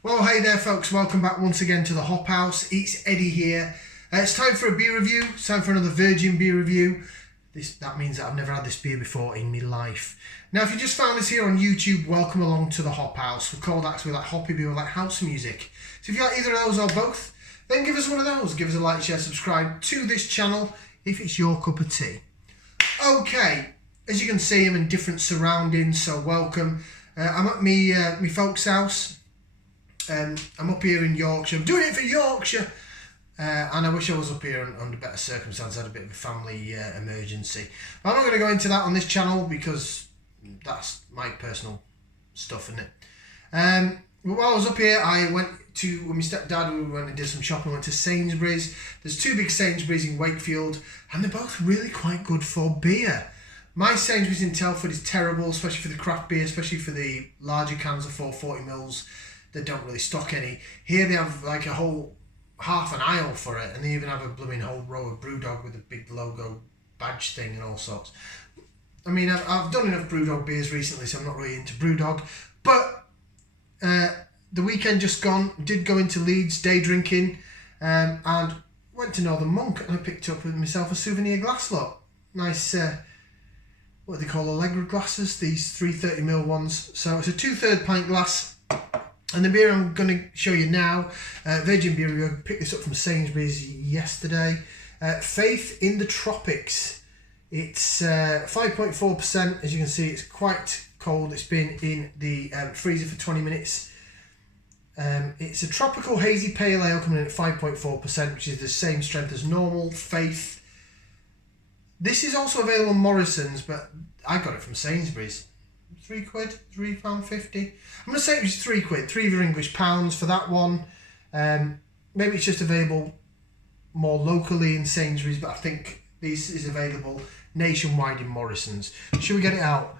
Well, hey there folks, welcome back once again to the Hop House. It's Eddie here. It's time for a beer review. It's time for another Virgin beer review. That means that I've never had this beer before in my life. Now, if you just found us here on YouTube, welcome along to the Hop House. We're called actually like hoppy beer, like house music. So if you like either of those or both, then give us one of those. Give us a like, share, subscribe to this channel if it's your cup of tea. Okay, as you can see, I'm in different surroundings, so welcome. I'm at me folks' house. I'm up here in Yorkshire. I'm doing it for Yorkshire. And I wish I was up here under better circumstances. I had a bit of a family emergency. I'm not going to go into that on this channel because that's my personal stuff, isn't it? But while I was up here, I went to, with my stepdad, we went and did some shopping. Went to Sainsbury's. There's two big Sainsbury's in Wakefield, and they're both really quite good for beer. My Sainsbury's in Telford is terrible, especially for the craft beer, especially for the larger cans of 440ml. They don't really stock any. Here they have like a whole half an aisle for it, and they even have a blooming whole row of Brewdog with a big logo badge thing and all sorts. I mean, I've done enough Brewdog beers recently, so I'm not really into Brewdog. But the weekend just gone, did go into Leeds day drinking, and went to Northern Monk, and I picked up myself a souvenir glass lot. Nice, what do they call Allegra glasses? These 330ml ones. So it's a 2/3 pint glass. And the beer I'm going to show you now, Virgin Beer Review, I picked this up from Sainsbury's yesterday. Faith in the Tropics. It's 5.4%. As you can see, it's quite cold. It's been in the freezer for 20 minutes. It's a tropical hazy pale ale coming in at 5.4%, which is the same strength as normal Faith. This is also available on Morrisons, but I got it from Sainsbury's. £3, £3.50. I'm going to say it was £3, £3 of your English pounds for that one. Maybe it's just available more locally in Sainsbury's, but I think this is available nationwide in Morrisons. Should we get it out?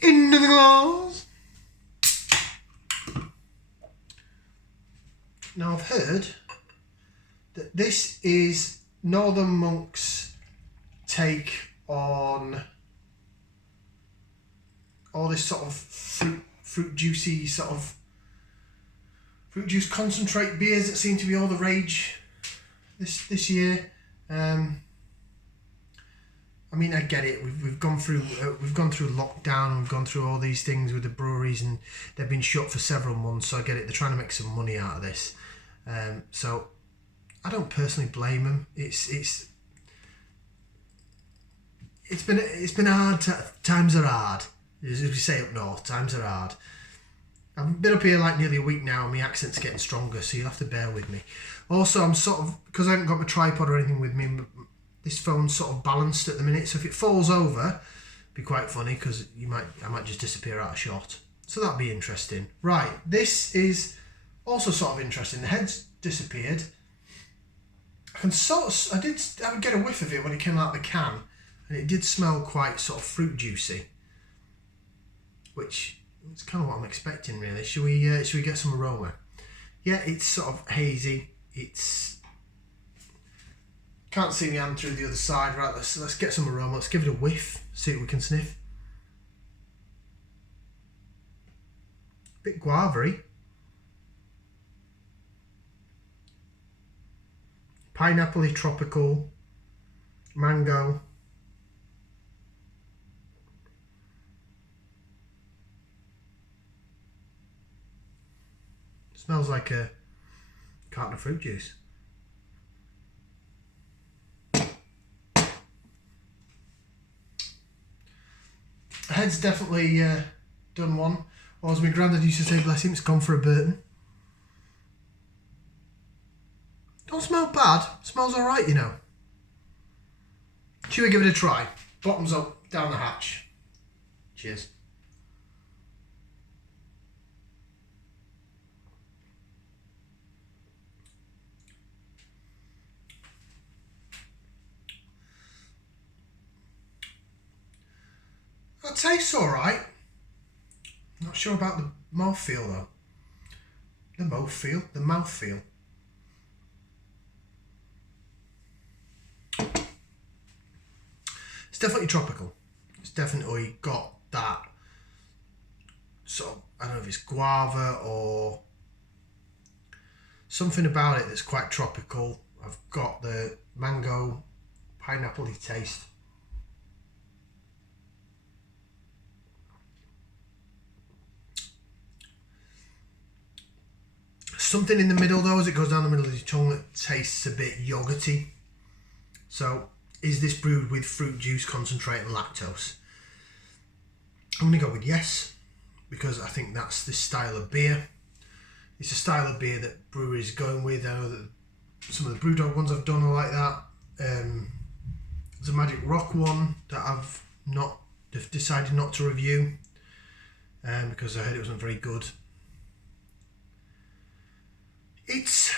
Into the glass! Now I've heard that this is Northern Monk's take on all this sort of fruit juicy sort of fruit juice concentrate beers that seem to be all the rage this year. I mean, I get it. We've gone through lockdown, and we've gone through all these things with the breweries, and they've been shut for several months. So I get it. They're trying to make some money out of this. So I don't personally blame them. It's been hard. Times are hard. As we say up north, times are hard. I've been up here like nearly a week now, and my accent's getting stronger, so you'll have to bear with me. Also, I'm sort of, because I haven't got my tripod or anything with me, this phone's sort of balanced at the minute, so if it falls over, it'd be quite funny, because I might just disappear out of shot. So that'd be interesting. Right, this is also sort of interesting. The head's disappeared. I did get a whiff of it when it came out of the can, and it did smell quite sort of fruit juicy, which is kind of what I'm expecting, really. Should we get some aroma? Yeah, it's sort of hazy. Can't see my hand through the other side. Right, let's get some aroma. Let's give it a whiff. See what we can sniff. Bit guava-y. Pineapple-y, tropical, mango. Smells like a carton of fruit juice. The head's definitely done one. Or as my granddad used to say, bless him, it's gone for a Burton. Don't smell bad. Smells alright, you know. Should we give it a try? Bottoms up, down the hatch. Cheers. That tastes alright. Not sure about the mouthfeel though. The mouthfeel. It's definitely tropical. It's definitely got that sort of, I don't know if it's guava or something about it that's quite tropical. I've got the mango, pineapple-y taste. Something in the middle though, as it goes down the middle of your tongue, that tastes a bit yogurty. So, is this brewed with fruit juice, concentrate and lactose? I'm going to go with yes, because I think that's the style of beer. It's a style of beer that breweries are going with. I know that some of the Brewdog ones I've done are like that. There's a Magic Rock one that I've decided not to review because I heard it wasn't very good. It's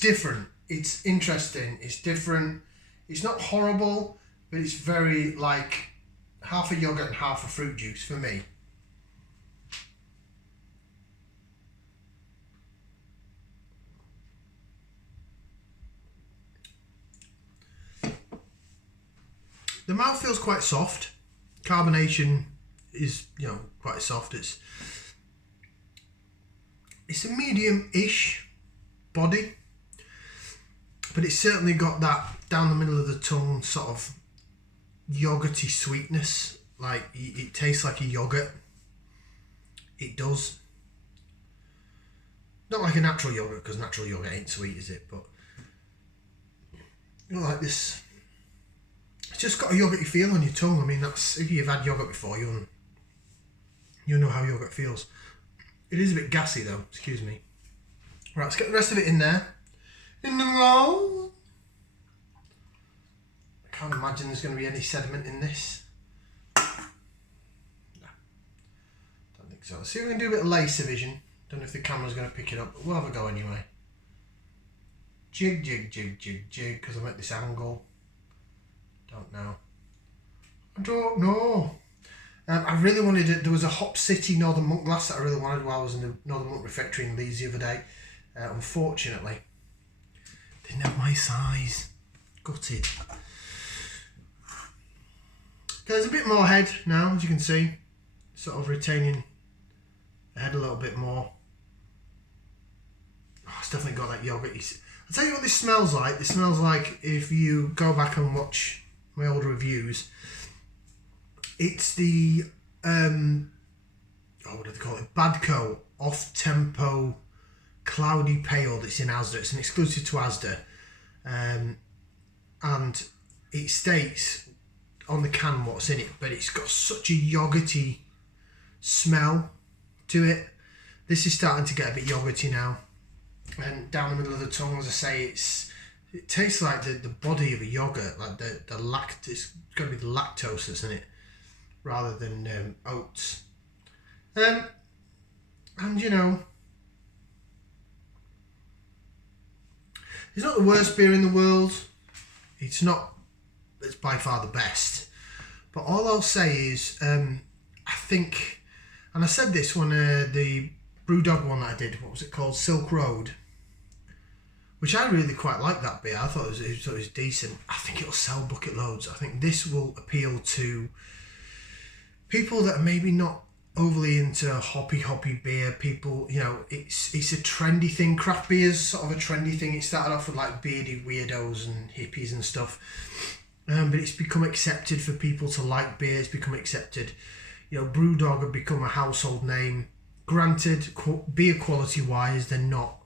different. It's interesting. It's different. It's not horrible, but it's very like half a yogurt and half a fruit juice for me. The mouth feels quite soft. Carbonation is, quite soft. It's a medium-ish body, but it's certainly got that down the middle of the tongue sort of yogurty sweetness. Like, it tastes like a yogurt. It does. Not like a natural yogurt, because natural yogurt ain't sweet, is it? But like this. It's just got a yogurty feel on your tongue. I mean, that's, if you've had yogurt before, you'll know how yogurt feels. It is a bit gassy though, excuse me. Right, let's get the rest of it in there. In the roll. I can't imagine there's going to be any sediment in this. No, don't think so. Let's see if we can do a bit of lace division. Don't know if the camera's going to pick it up, but we'll have a go anyway. Jig, jig, jig, jig, jig, because I'm at this angle. Don't know. I don't know. I really wanted it. There was a Hop City Northern Monk glass that I really wanted while I was in the Northern Monk refectory in Leeds the other day. Unfortunately, didn't have my size. Gutted. There's a bit more head now, as you can see. Sort of retaining the head a little bit more. Oh, it's definitely got that yogurt. I'll tell you what this smells like. This smells like, if you go back and watch my old reviews, it's the what do they call it? Badco off-tempo cloudy pale that's in Asda. It's an exclusive to Asda, and it states on the can what's in it, but it's got such a yogurty smell to it. This is starting to get a bit yogurty now, and down the middle of the tongue, as I say, it tastes like the body of a yogurt, like the it's got to be the lactose that's in it, rather than oats. And it's not the worst beer in the world. It's by far the best. But all I'll say is, I think, and I said this when the Brewdog one that I did, what was it called? Silk Road, which I really quite liked that beer. I thought it was decent. I think it'll sell bucket loads. I think this will appeal to people that are maybe not overly into hoppy beer. People, it's a trendy thing. Craft beer's sort of a trendy thing. It started off with like beardy weirdos and hippies and stuff, but it's become accepted for people to like beer. It's become accepted. Brewdog have become a household name. Granted, beer quality wise, they're not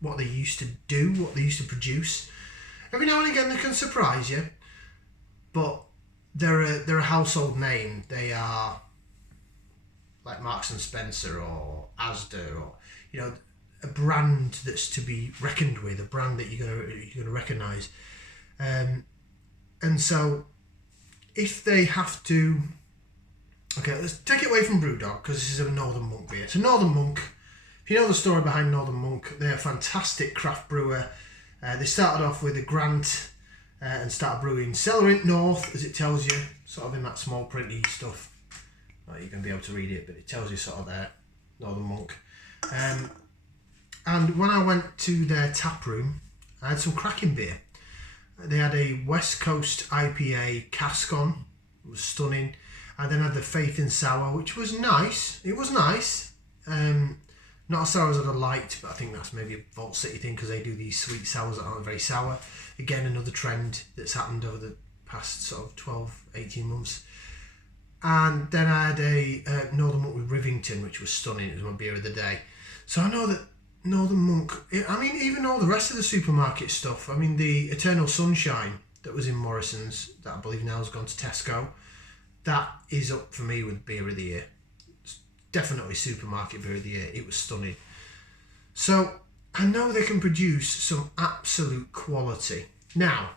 what they used to do, what they used to produce. Every now and again they can surprise you, but they're a household name. They are like Marks and Spencer or Asda, or a brand that's to be reckoned with, a brand that you're gonna recognise. And so if they have to, okay, let's take it away from Brewdog, because this is a Northern Monk beer. So Northern Monk, if you know the story behind Northern Monk, they're a fantastic craft brewer. They started off with a grant and started brewing Cellarint North, as it tells you, sort of in that small printy stuff. Not you're going to be able to read it, but it tells you sort of there, Northern Monk. And when I went to their tap room, I had some cracking beer. They had a West Coast IPA cask on. It was stunning. I then had the Faith in Sour, which was nice. It was nice. Not as sour as I'd have liked, but I think that's maybe a Vault City thing because they do these sweet sours that aren't very sour. Again, another trend that's happened over the past sort of 12, 18 months. And then I had a Northern Monk with Rivington, which was stunning. It was my beer of the day. So I know that Northern Monk, I mean, even all the rest of the supermarket stuff. I mean, the Eternal Sunshine that was in Morrisons, that I believe now has gone to Tesco, that is up for me with beer of the year. It's definitely supermarket beer of the year. It was stunning. So I know they can produce some absolute quality. Now,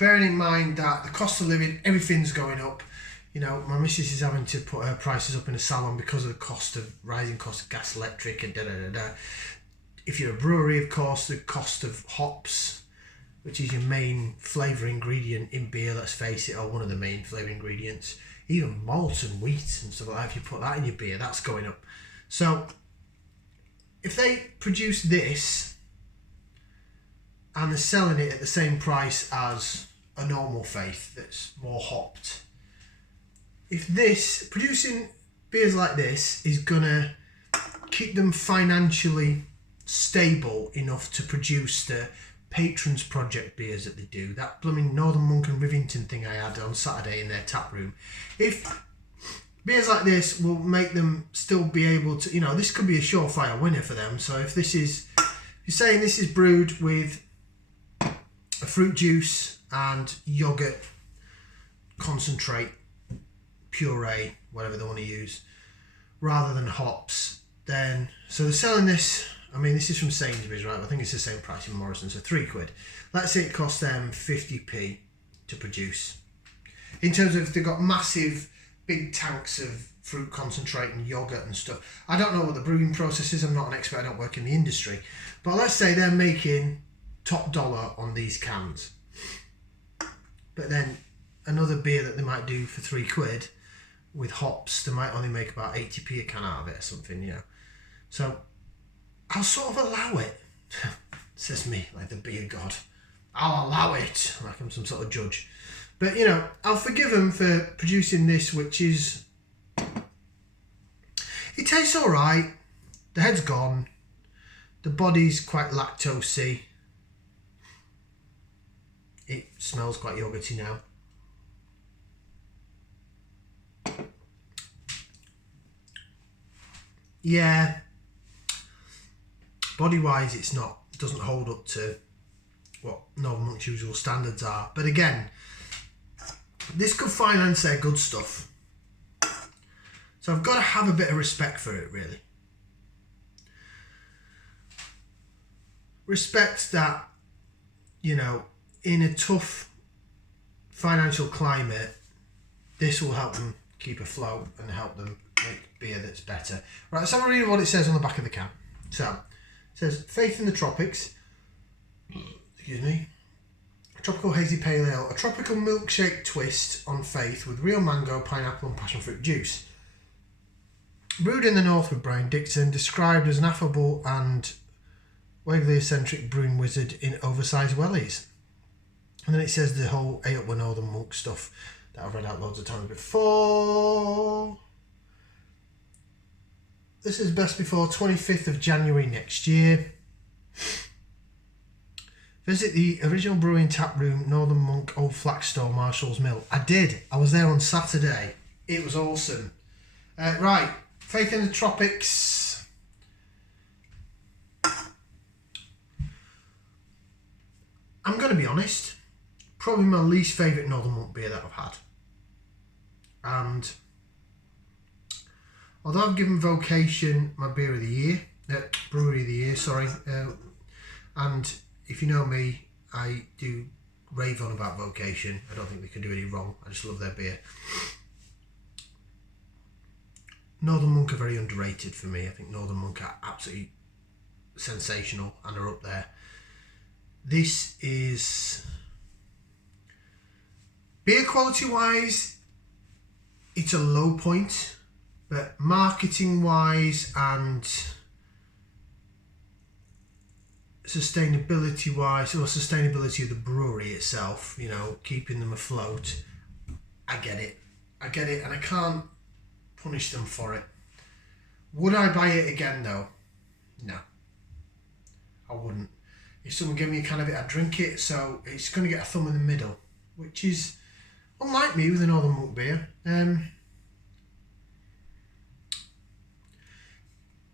bearing in mind that the cost of living, everything's going up. You know, my missus is having to put her prices up in a salon because of the rising cost of gas, electric, and da-da-da-da. If you're a brewery, of course, the cost of hops, which is your main flavour ingredient in beer, let's face it, or one of the main flavour ingredients. Even malt and wheat and stuff like that, if you put that in your beer, that's going up. So, if they produce this, and they're selling it at the same price as a normal Faith that's more hopped, if producing beers like this is gonna keep them financially stable enough to produce the Patrons Project beers that they do, that blooming Northern Monk and Rivington thing I had on Saturday in their tap room, if beers like this will make them still be able to, you know, this could be a surefire winner for them. So if you're saying this is brewed with a fruit juice and yogurt concentrate, puree, whatever they want to use, rather than hops, then, so they're selling this, I mean, this is from Sainsbury's, right? I think it's the same price in Morrisons, so £3. Let's say it costs them 50p to produce. In terms of if they've got massive, big tanks of fruit concentrate and yogurt and stuff. I don't know what the brewing process is, I'm not an expert, I don't work in the industry. But let's say they're making top dollar on these cans. But then another beer that they might do for £3 with hops, they might only make about 80p a can out of it or something, you know. So I'll sort of allow it, says me, like the beer god. I'll allow it, like I'm some sort of judge. But, you know, I'll forgive them for producing this, which is... It tastes alright. The head's gone. The body's quite lactosey. It smells quite yogurty now. Yeah. Body-wise, it doesn't hold up to what Northern Monk's usual standards are. But again, this could finance their good stuff. So I've got to have a bit of respect for it, really. Respect that, you know, in a tough financial climate, this will help them keep afloat and help them make beer that's better. Right, let's have a read of what it says on the back of the can. So, it says, Faith in the Tropics, excuse me, a tropical hazy pale ale, a tropical milkshake twist on Faith with real mango, pineapple and passion fruit juice. Brewed in the north with Brian Dixon, described as an affable and vaguely eccentric brewing wizard in oversized wellies. And then it says the whole ale with Northern Monk stuff that I've read out loads of times before. This is best before 25th of January next year. Visit the original brewing tap room, Northern Monk, Old Flax Store, Marshall's Mill. I did. I was there on Saturday. It was awesome. Right, Faith in the Tropics. I'm going to be honest. Probably my least favourite Northern Monk beer that I've had. And although I've given Vocation my beer of the year, brewery of the year, sorry, and if you know me, I do rave on about Vocation. I don't think they can do any wrong. I just love their beer. Northern Monk are very underrated for me. I think Northern Monk are absolutely sensational and are up there. This is... beer quality wise, it's a low point, but marketing wise and sustainability wise, or sustainability of the brewery itself, you know, keeping them afloat, I get it. I get it, and I can't punish them for it. Would I buy it again though? No, I wouldn't. If someone gave me a can of it, I'd drink it, so it's going to get a thumb in the middle, which is unlike me with a Northern Monk beer.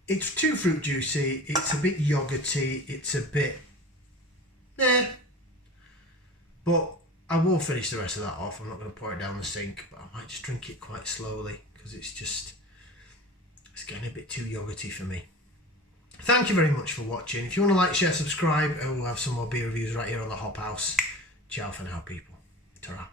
It's too fruit juicy, it's a bit yogurty, it's a bit... But I will finish the rest of that off. I'm not going to pour it down the sink, but I might just drink it quite slowly, because it's getting a bit too yogurty for me. Thank you very much for watching. If you want to like, share, subscribe, and we'll have some more beer reviews right here on the Hop House. Ciao for now, people. Ta-ra.